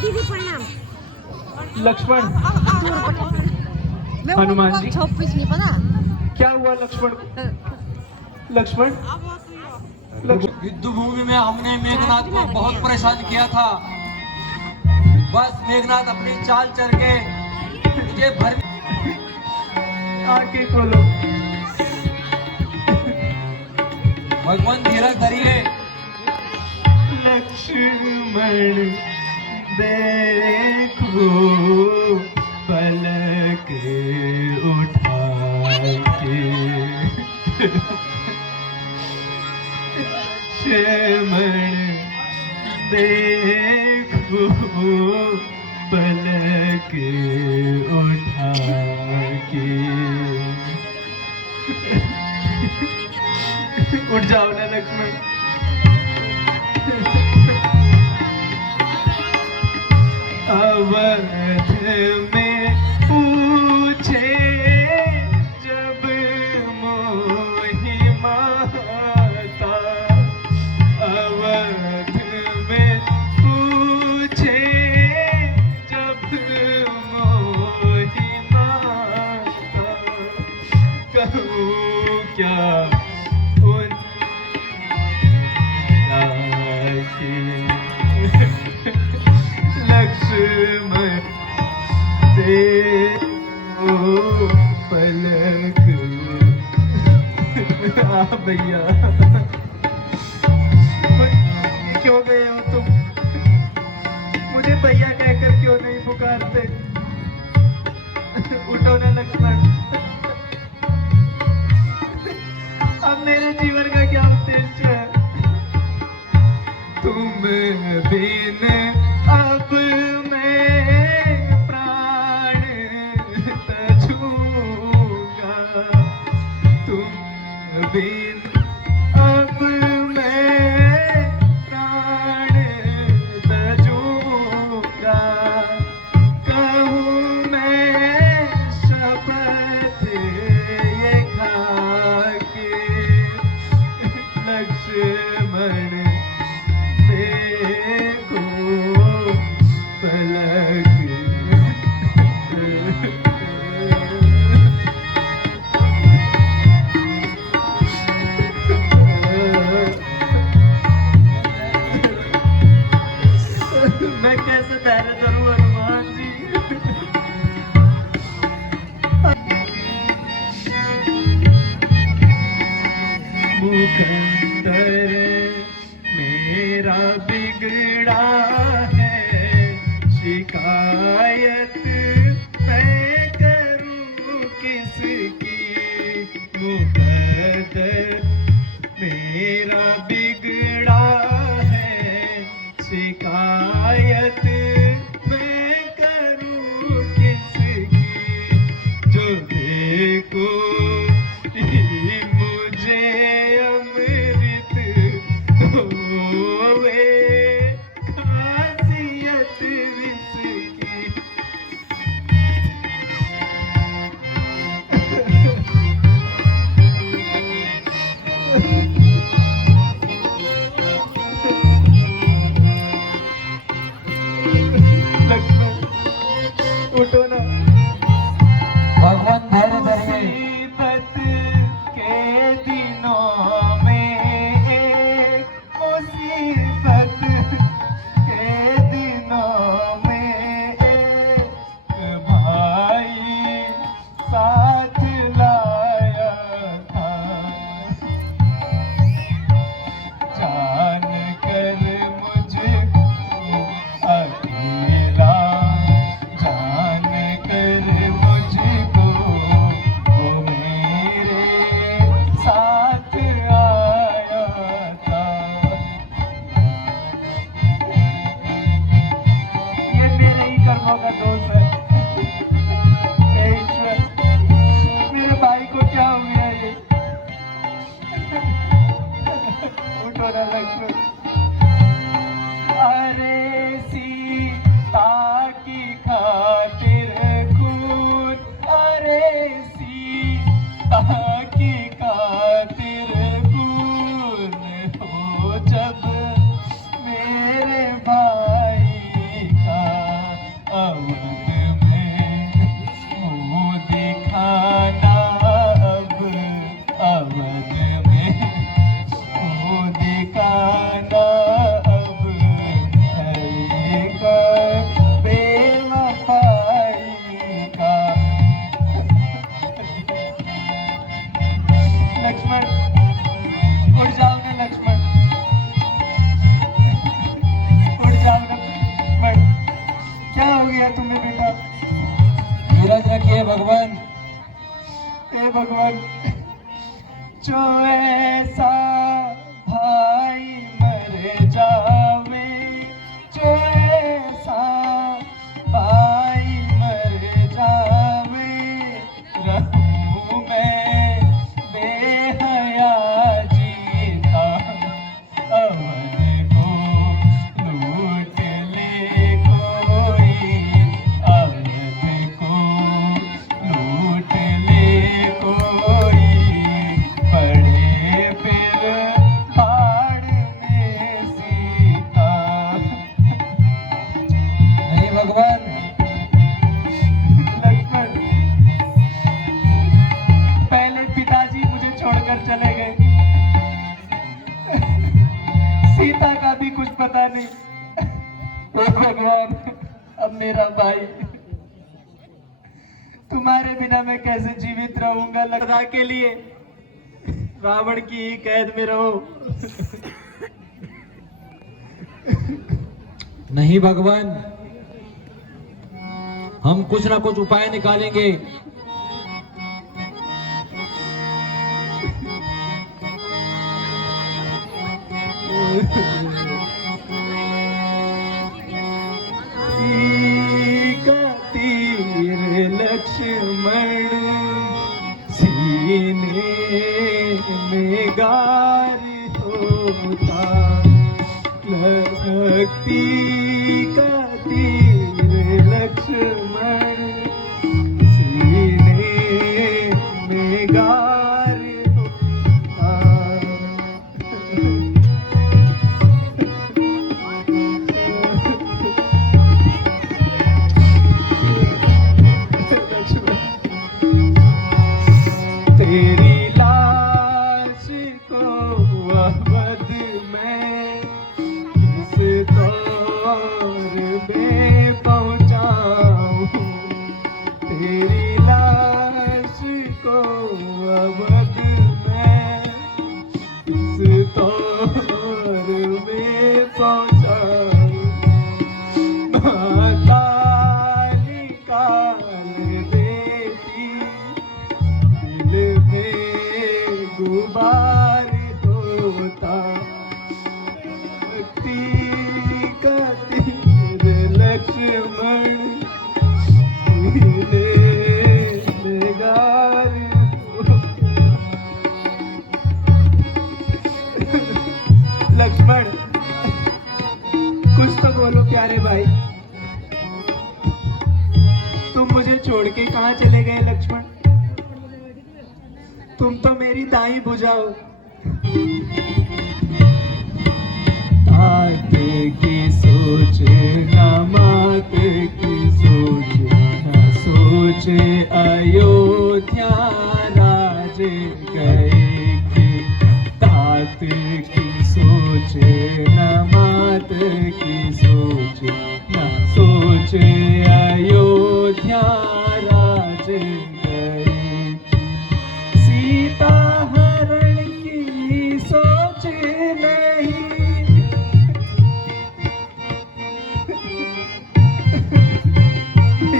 दीदी प्रणाम। लक्ष्मण, हनुमान जी, 26 नहीं पता क्या हुआ लक्ष्मण? लक्ष्मण, युद्ध भूमि में हमने मेघनाथ को बहुत परेशान किया था। बस मेघनाथ अपनी चाल चल के मुझे भर आंखें खोलो। भगवान धीरज धरिए। लक्ष्मण देखो पलक उठा के, लक्ष्मण देखो पलक उठा के। उठ जाओ ना लक्ष्मण। अवध में पूछे जब मोहि माता, अवध में पूछे जब मोहि माता, कहूँ क्या उन लक्ष्मण देखो पलक। भैया क्यों गए हो तुम? मुझे भैया कहकर क्यों नहीं पुकारते? उठो ना लक्ष्मण। अब मेरे जीवन का क्या उद्देश्य है? तुम बिन अब मैं प्राण तजूंगा, तुम बिन अब मैं प्राण तजूंगा, कहूँ मैं शपथ ये खा के। लक्ष्मण देखो पलक। मैं कैसे धैर्य धरूं हनुमान जी? मुकंदर मेरा बिगड़ा है, शिकायत मैं करूं किसकी? मुकंदर मेरा बिगड़ा है, शिकायत मैं करूं किसकी? जो देखो मुझे अमृत होवे खासियत विसकी। लक्ष्मण उठो ना। भगवान धैर्य धरिए। मुसीबत के दिनों में एक मुसीबत के दिनों में एक भाई साथ लाया था, जान कर मुझको अकेला, जान कर मुझको वो मेरे साथ आया था। ये मेरे ही कर्मों का दोष है। हे ईश्वर, मेरे भाई को क्या हो गया ये? उठो ना लक्ष्मण। अरे सीता की खातिर खून, अरे सीता की खातिर खून हो जब मेरे भाई का अवध में मुँह दिखाना अब, अवध में मुँह दिखाना अब, है एक बेवफाई का। लक्ष्मण उड़ जाओ ना, लक्ष्मण उड़ जाओ ना लक्ष्मण। क्या हो गया तुम्हें बेटा? धीरज रखिए भगवान। हे भगवान, जो ऐसा भाई मर जावे, जो ऐसा भाई मर जावे, रहूं मैं बेहया जीता, अवध को लूट ले कोई, अवध को लूट ले कोई, पड़े फिर भाड़ में सीता। नहीं भगवान, लक्ष्मण, पहले पिताजी मुझे छोड़कर चले गए, सीता का भी कुछ पता नहीं। हे भगवान, अब मेरा भाई, तुम्हारे बिना मैं कैसे जीवित रहूंगा? लड़ा के लिए रावण की ही कैद में रहो। नहीं भगवान, हम कुछ ना कुछ उपाय निकालेंगे। का तीर लक्ष्मण सीने में गार होता, भक्ति का तीर लक्ष्मण सीने में गार होता। तेरी लाश को अवध में किस दौर में पहुंचाऊं, तेरी लाश को अवध में किस दौर में पहुंचाऊं, माता निकाल देती दिल में गुबार होता, भक्ति का तीर लक्ष्मण सीने में गार होता। लक्ष्मण, कुछ तो बोलो प्यारे भाई, तुम मुझे छोड़ के कहाँ चले गए? लक्ष्मण, तुम तो मेरी दाई बुझाओ। तात की सोच न मात की सोच, न सोच अयोध्या राज गए की, तात की सोच न मात की सोच, न सोच अयोध्या राज गए, सीता हरण की सोच नहीं।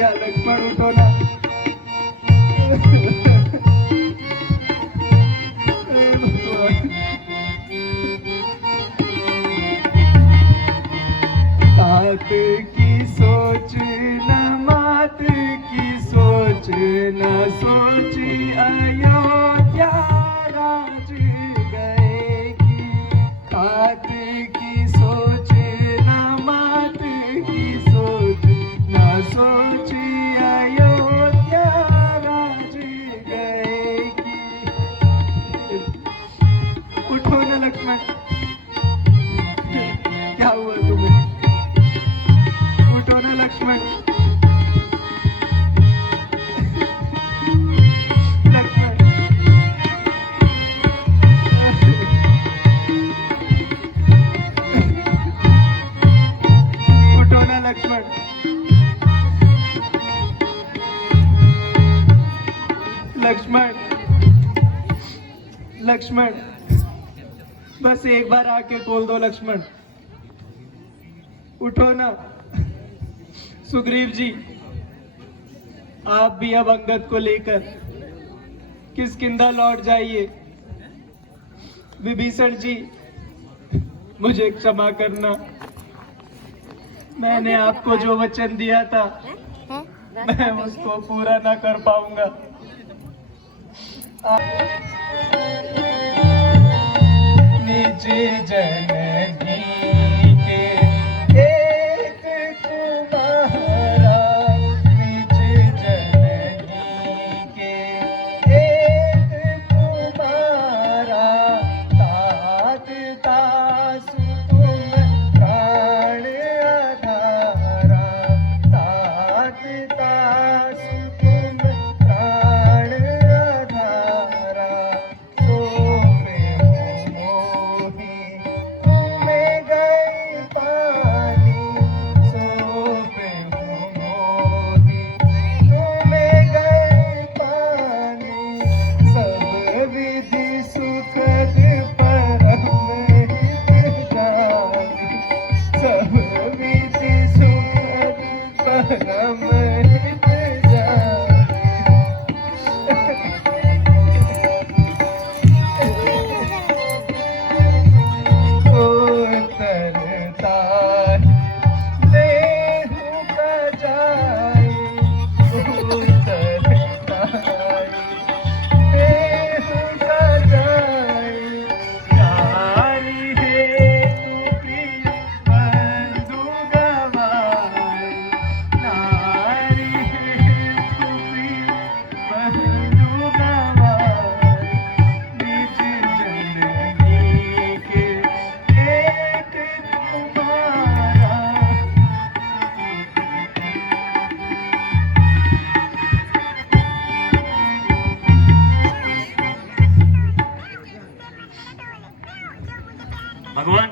या लक्ष्मण उठो ना। तात की सोच न मात की सोच, न सोच अयोध्या राज गए की, तात की सोच न मात की सोच, न सोच अयोध्या राज गए की। उठो ना लक्ष्मण, क्या हुआ तुम्हें? उठो ना लक्ष्मण। लक्ष्मण। लक्ष्मण लक्ष्मण बस एक बार आके खोल दो लक्ष्मण। उठो ना सुग्रीव जी, आप भी अब अंगद को लेकर किष्किंधा लौट जाइए। विभीषण जी, मुझे क्षमा करना, मैंने आपको जो वचन दिया था मैं उसको पूरा ना कर पाऊंगा। निज जननी के एक तुम्हारा, निज जननी के एक तुम्हारा, तात तासु तुम प्राण आधारा, तात तासु तुम प्राण आधारा, सो भगवान,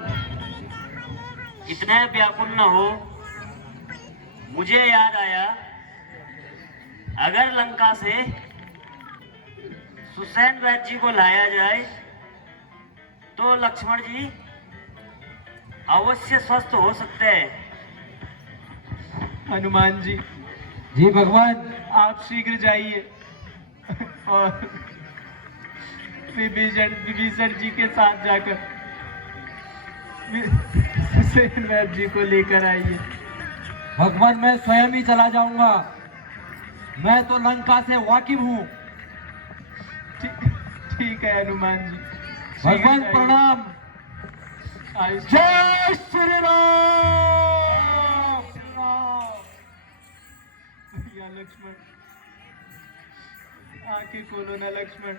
इतने व्याकुल न हो। मुझे याद आया, अगर लंका से सुसैन वैद्य जी को लाया जाए तो लक्ष्मण जी अवश्य स्वस्थ हो सकते हैं। हनुमान जी, जी भगवान, आप शीघ्र जाइए और विभीषण जी के साथ जाकर सुसैन वैद्य जी को लेकर आइए। भगवान मैं स्वयं ही चला जाऊंगा, मैं तो लंका से वाकिफ हूँ। ठीक है हनुमान जी। भगवान प्रणाम। जय श्री राम। या लक्ष्मण, आंखें खोलो ना लक्ष्मण।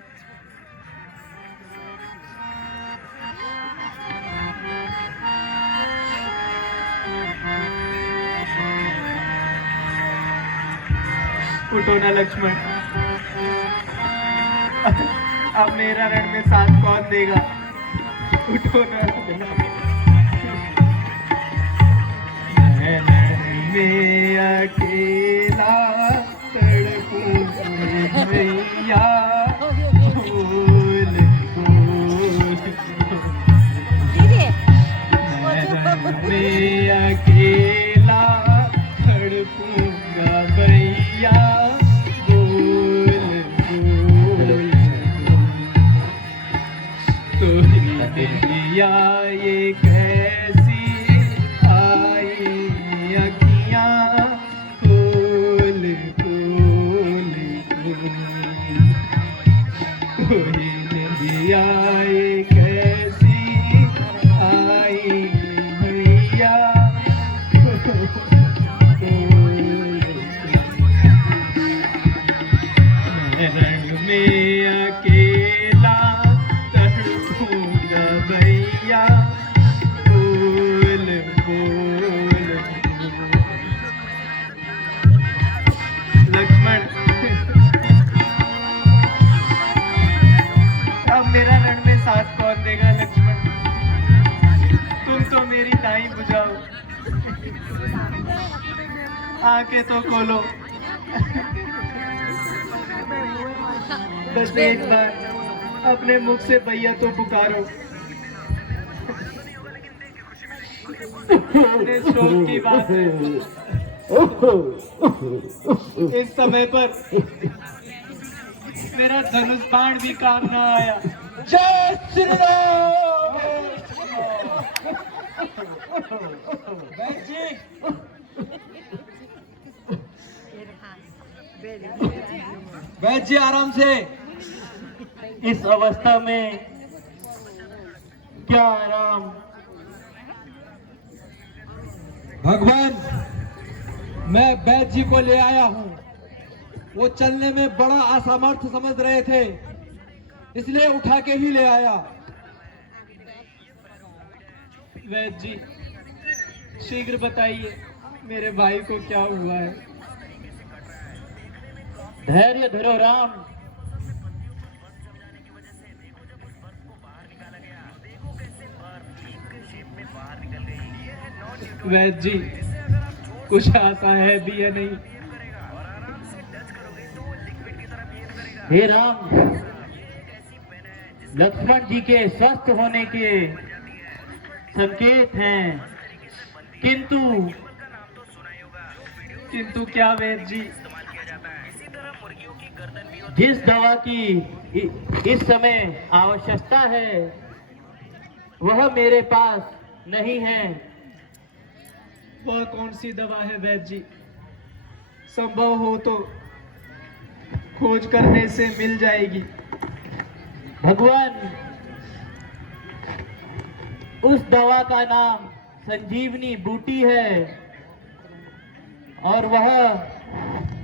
उठो ना लक्ष्मण, अब मेरा रण में साथ कौन देगा? उठो ना। मैं अकेला तड़पूं मैया, बोल मैं अकेला तड़पूंगा भैया, या ये कैसी आई अखियाँ हो आंखें तो खोलो। बस एक बार अपने मुख से भैया तो पुकारो। अपने शौक की बात है। इस समय पर मेरा धनुष बाण भी काम ना आया। जय श्री राम। बैठ जी। बैठ जी आराम से। इस अवस्था में क्या आराम। भगवान, मैं बैद जी को ले आया हूँ। वो चलने में बड़ा असमर्थ समझ रहे थे, इसलिए उठा के ही ले आया। वैद्य जी, शीघ्र बताइए मेरे भाई को क्या हुआ है। धैर्य धरो राम। वैद्य जी, कुछ आशा है भी या नहीं? हे राम, लक्ष्मण जी के स्वस्थ होने के संकेत हैं, किंतु क्या वैद्य जी? जिस दवा की इस समय आवश्यकता है वह मेरे पास नहीं है। वह कौन सी दवा है वैद्य जी? संभव हो तो खोज करने से मिल जाएगी। भगवान, उस दवा का नाम संजीवनी बूटी है और वह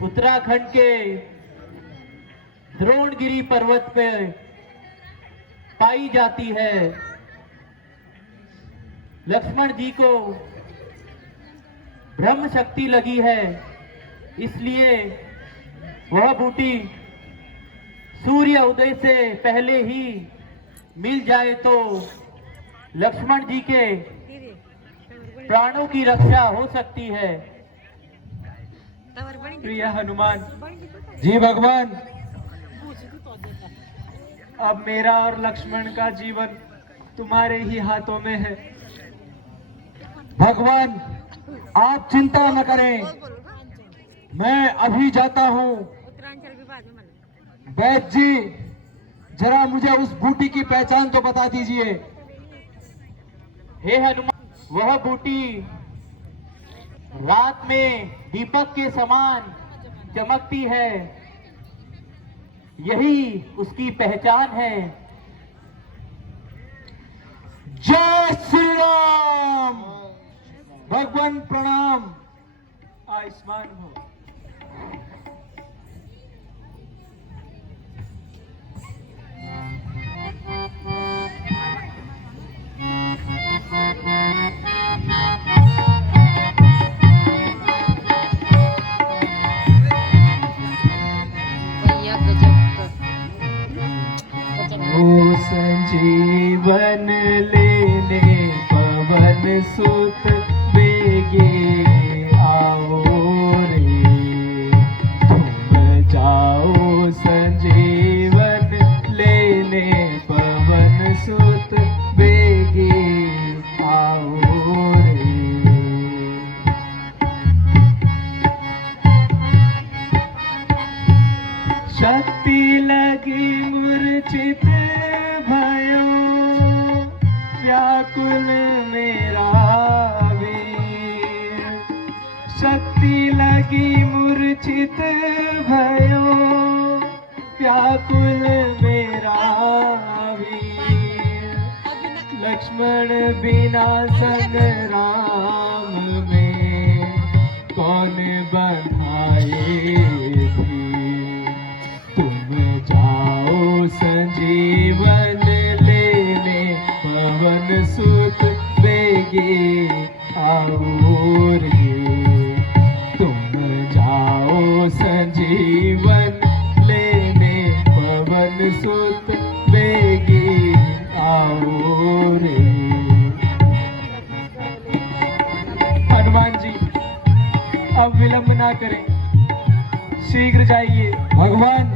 उत्तराखंड के द्रोणगिरी पर्वत पे पाई जाती है। लक्ष्मण जी को ब्रह्म शक्ति लगी है, इसलिए वह बूटी सूर्य उदय से पहले ही मिल जाए तो लक्ष्मण जी के प्राणों की रक्षा हो सकती है। प्रिय हनुमान जी भगवान, अब मेरा और लक्ष्मण का जीवन तुम्हारे ही हाथों में है। भगवान आप चिंता न करें, मैं अभी जाता हूँ। वैद्य जी, जरा मुझे उस बूटी की पहचान तो बता दीजिए। हे हनुमान, वह बूटी रात में दीपक के समान चमकती है, यही उसकी पहचान है। जय श्री राम। भगवान प्रणाम। आयुष्मान हो। ओ संजीवन लेने पवन सुत बेगे आओ रे, तुम जाओ संजीवन लेने पवन सुत बेगे आओ रे। शक्ति लगी मूर्छित भयो, व्याकुल मेरा वीर। शक्ति लगी मूर्छित भयो, व्याकुल मेरा वीर। लक्ष्मण बिना संग्राम में कौन बंधाए थी। तुम जाओ संजीवन लेने पवन सुत बेगे आओ रे। तुम जाओ संजीवन लेने पवन सुत बेगे आओ रे। हनुमान जी, अब विलंब ना करें, शीघ्र जाइए। भगवान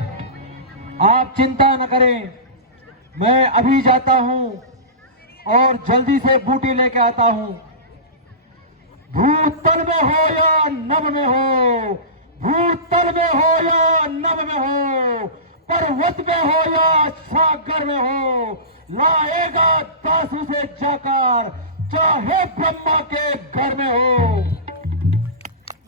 आप चिंता न करें, मैं अभी जाता हूं और जल्दी से बूटी लेके आता हूं। भूतल में हो या नभ में हो, भूतल में हो या नभ में हो, पर्वत में हो या सागर में हो, लाएगा दास से जाकर, चाहे ब्रह्मा के घर में हो।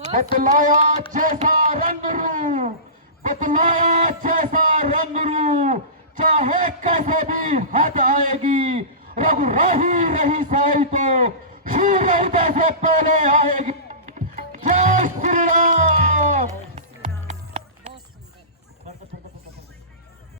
बतलाया जैसा रंग रूप, बतलाया जैसा रंग रूप, चाहे कैसे भी हद आएगी, रघुराही रही साई तो सूर्य उदय से पहले आएगी। जय श्री